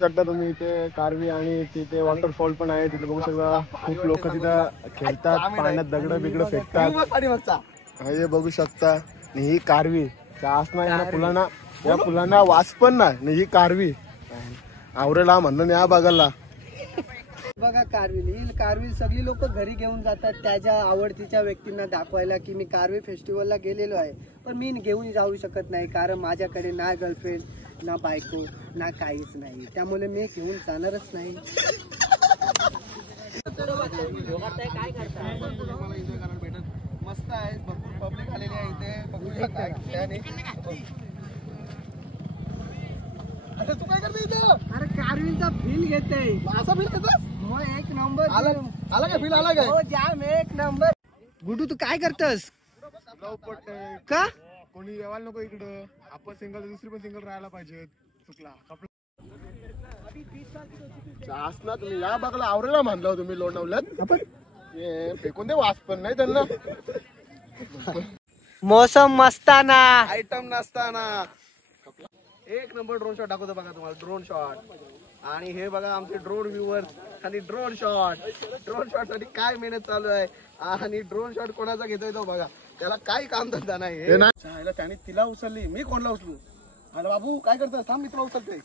शकता तुम्ही इथे कारवी आणि तिथे वॉटरफॉल पण आहे. तिथे बघू शकता खूप लोक तिथं खेळतात, पाण्यात दगड बिगड फेकतात. हे बघू शकता. ही कारवी फुलांना, या फुलांना वास पण नाही. ही कारवी आवरेला म्हणून या बघायला बघा. कारवी सगळी लोक घरी घेऊन जातात त्याच्या आवडतीच्या व्यक्तींना दाखवायला की मी कारवी फेस्टिवलला गेलेलो आहे. पण मी घेऊन जाऊ शकत नाही कारण माझ्याकडे ना गर्लफ्रेंड ना बायको ना काहीच नाही. त्यामुळे मी घेऊन जाणारच नाही. काय करता मस्त आहे. भरपूर पब्लिक आलेली आहे इथे. बघू शकता. तू काय करते इथं? अरे कारवीचा फील घेते. असा फील घेतोस? मग एक नंबर आला का? फील आला काय? हो जाम एक नंबर. गुडू तू काय करतस? का कोणी यायला नको इकडं. आपण सिंगल दुसरी पण सिंगल राहायला पाहिजे. चुकला असना तुम्ही या बघला आवरेला मानला तुम्ही लोणावल्यात. आपण फेकून दे वास पण नाही त्यांना. मौसम मस्ताना आयटम नसताना एक नंबर ड्रोन शॉट दाखवतो बघा तुम्हाला. ड्रोन शॉट आणि हे बघा आमचे ड्रोन व्ह्यूअर्स आणि ड्रोन शॉट साठी काय मेहनत चालू आहे. आणि ड्रोन शॉट कोणाचा घेतोय तो बघा. त्याला काही काम धंदा नाही. त्याने तिला उचलली, मी कोणला उचलू? अरे बाबू काय करतोय? थांब, मी तुला उचलते.